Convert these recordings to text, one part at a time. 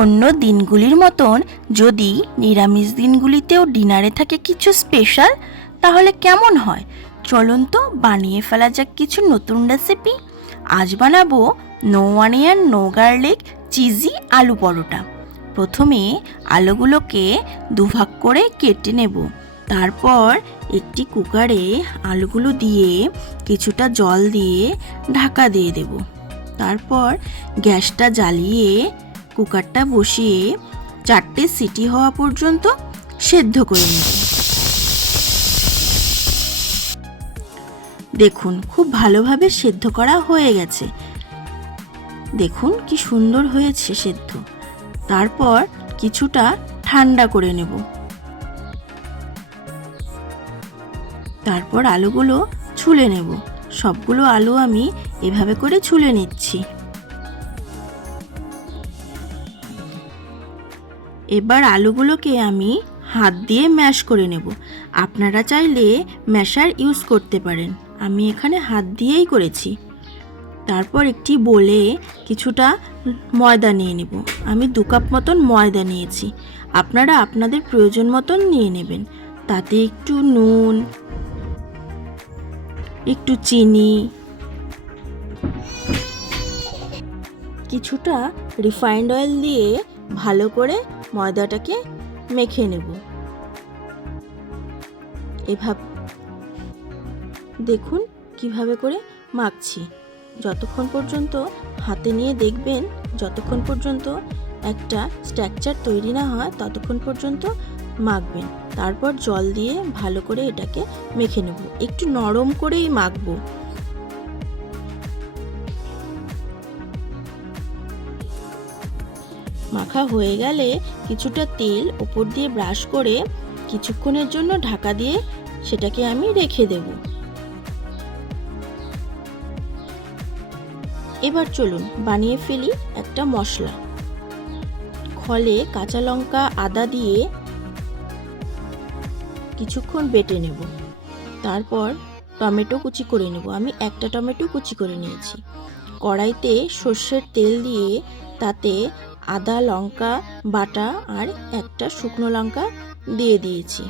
অন্য দিনগুলির মতন যদি নিরামিষ দিনগুলিতেও ডিনারে থাকে কিছু স্পেশাল, তাহলে কেমন হয়? চলুন তো বানিয়ে ফেলা যাক কিছু নতুন রেসিপি। আজ বানাবো no onion no garlic cheesy aloo paratha. প্রথমে আলুগুলোকে দুভাগ করে কেটে নেব। তারপর একটি কুকারে আলুগুলো দিয়ে কিছুটা জল দিয়ে ঢাকা দিয়ে দেব। তারপর গ্যাসটা জ্বালিয়ে কুকারটা বসিয়ে 4টে সিটি হওয়া পর্যন্ত সেদ্ধ করে নেব। দেখুন খুব ভালোভাবে সেদ্ধ করা হয়ে গেছে। দেখুন কি সুন্দর হয়েছে সেদ্ধ। তারপর কিছুটা ঠান্ডা করে নেব। তারপর আলুগুলো ছুলে নেব। সবগুলো আলু আমি এভাবে করে ছুলে নিচ্ছি। এবার আলুগুলোকে আমি হাত দিয়ে ম্যাশ করে নেব। আপনারা চাইলে ম্যাশার ইউজ করতে পারেন, আমি এখানে হাত দিয়েই করেছি। তারপর একটি বোলে কিছুটা ময়দা নিয়ে নেব। আমি 2 কাপ মতন ময়দা নিয়েছি। আপনারা আপনাদের প্রয়োজন মতন নিয়ে নেবেন। তাতে একটু নুন, একটু চিনি, কিছুটা রিফাইন্ড অয়েল দিয়ে ভালো করে ময়দাটাকে মেখে নেব। এভাবে দেখুন কিভাবে করে মাখছি। যতক্ষণ পর্যন্ত হাতে নিয়ে দেখবেন, যতক্ষণ পর্যন্ত একটা স্ট্রাকচার তৈরি না হয় ততক্ষণ পর্যন্ত মাখবেন। তারপর জল দিয়ে ভালো করে এটাকে মেখে নেব। একটু নরম করেই মাখবো। মাখা হয়ে গেলে কিছুটা তেল ওপর দিয়ে ব্রাশ করে কিছুক্ষণের জন্য ঢাকা দিয়ে সেটাকে আমি রেখে দেব। এবার চলুন বানিয়ে ফেলি একটা মশলা। খলে কাঁচা লঙ্কা আদা দিয়ে কিছুক্ষণ বেটে নেব। তারপর টমেটো কুচি করে নেব। আমি একটা টমেটো কুচি করে নিয়েছি। কড়াইতে সর্ষের তেল দিয়ে তাতে আদা লঙ্কা বাটা আর একটা শুকনো লঙ্কা দিয়ে দিয়েছি।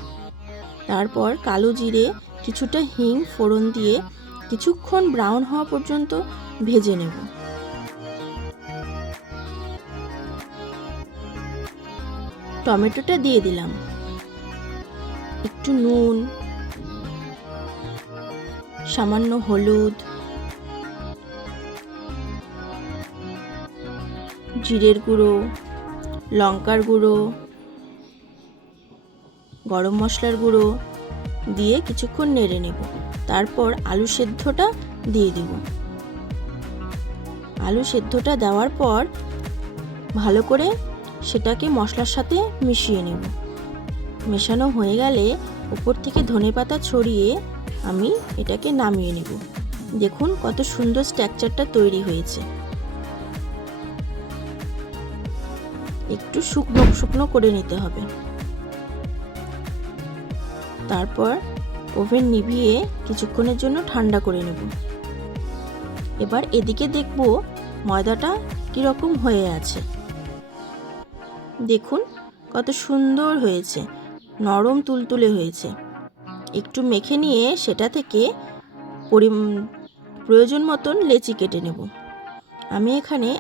তারপর কালো জিরে, কিছুটা হিং ফোড়ন দিয়ে কিছুক্ষণ ব্রাউন হওয়া পর্যন্ত ভেজে নেব। টমেটোটা দিয়ে দিলাম। একটু নুন, সামান্য হলুদ, জিরের গুঁড়ো, লঙ্কার গুঁড়ো, গরম মশলার গুঁড়ো দিয়ে কিছুক্ষণ নেড়ে নেব। তারপর আলু সেদ্ধটা দিয়ে দেব। আলু সেদ্ধটা দেওয়ার পর ভালো করে সেটাকে মশলার সাথে মিশিয়ে নেব। মেশানো হয়ে গেলে উপর থেকে ধনেপাতা ছড়িয়ে আমি এটাকে নামিয়ে নেব। দেখুন কত সুন্দর স্ট্রাকচারটা তৈরি হয়েছে। একটু শুকনো শুকনো করে নিতে হবে। তারপর ওভেন নিভিয়ে কিছুক্ষণের জন্য ঠান্ডা করে নেব। এবার এদিকে দেখব ময়দাটা কীরকম হয়ে আছে। দেখুন কত সুন্দর হয়েছে, নরম তুলতুলে হয়েছে। একটু মেখে নিয়ে সেটা থেকে প্রয়োজন মতন লেচি কেটে নেব। আমি এখানে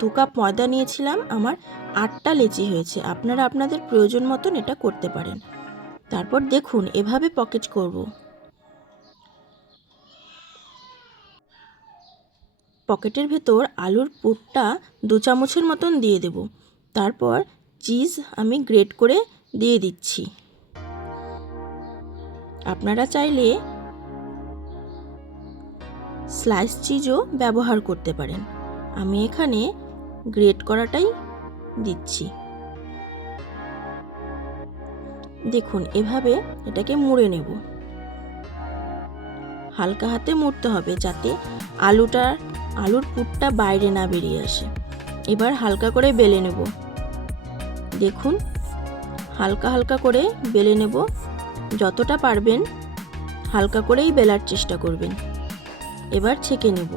2 কাপ ময়দা নিয়েছিলাম, আমার 8টা লেচি হয়েছে। আপনারা আপনাদের প্রয়োজন মতন এটা করতে পারেন। তারপর দেখুন এভাবে পকেট করব। পকেটের ভেতর আলুর পুরটা 2 চামচের মতন দিয়ে দেব। তারপর চিজ আমি গ্রেট করে দিয়ে দিচ্ছি। আপনারা চাইলে স্লাইস চিজও ব্যবহার করতে পারেন। আমি এখানে গ্রেট করাটাই দিচ্ছি। দেখুন এভাবে এটাকে মুড়ে নেব। হালকা হাতে মুড়তে হবে যাতে আলুর পুরটা বাইরে না বেরিয়ে আসে। এবার হালকা করে বেলে নেব। দেখুন হালকা হালকা করে বেলে নেব। যতটা পারবেন হালকা করেই বেলার চেষ্টা করবেন। এবার ছেঁকে নেব।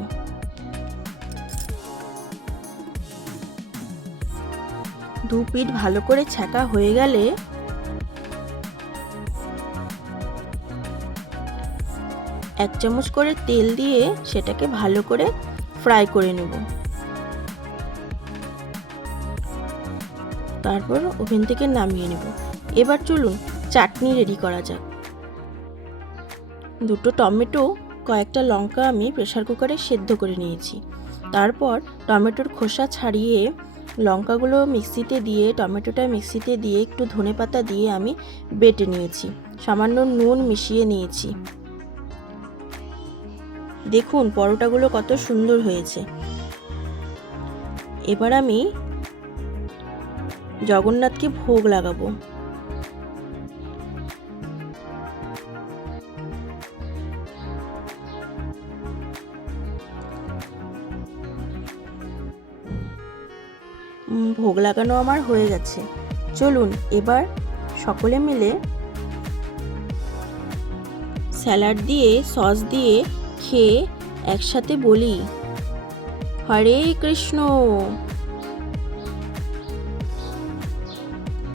দু পিঠ ভালো করে ছ্যাঁকা হয়ে গেলে এক চামচ করে তেল দিয়ে সেটাকে ভালো করে ফ্রাই করে নেব। তারপর ওভেন থেকে নামিয়ে নেব। এবার চলুন চাটনি রেডি করা যাক। দুটো টমেটো, কয়েকটা লঙ্কা আমি প্রেসার কুকারে সেদ্ধ করে নিয়েছি। তারপর টমেটোর খোসা ছাড়িয়ে লঙ্কাগুলো মিক্সিতে দিয়ে, টমেটোটা মিক্সিতে দিয়ে একটু ধনেপাতা দিয়ে আমি বেটে নিয়েছি। সামান্য নুন মিশিয়ে নিয়েছি। দেখুন পরোটাগুলো কত সুন্দর হয়েছে। এবার আমি জগন্নাথকে ভোগ লাগাবো। ভোগ লাগানো আমার হয়ে গেছে। চলুন এবার সকলে মিলে স্যালাড দিয়ে, সস দিয়ে খেয়ে একসাথে বলি হরে কৃষ্ণ।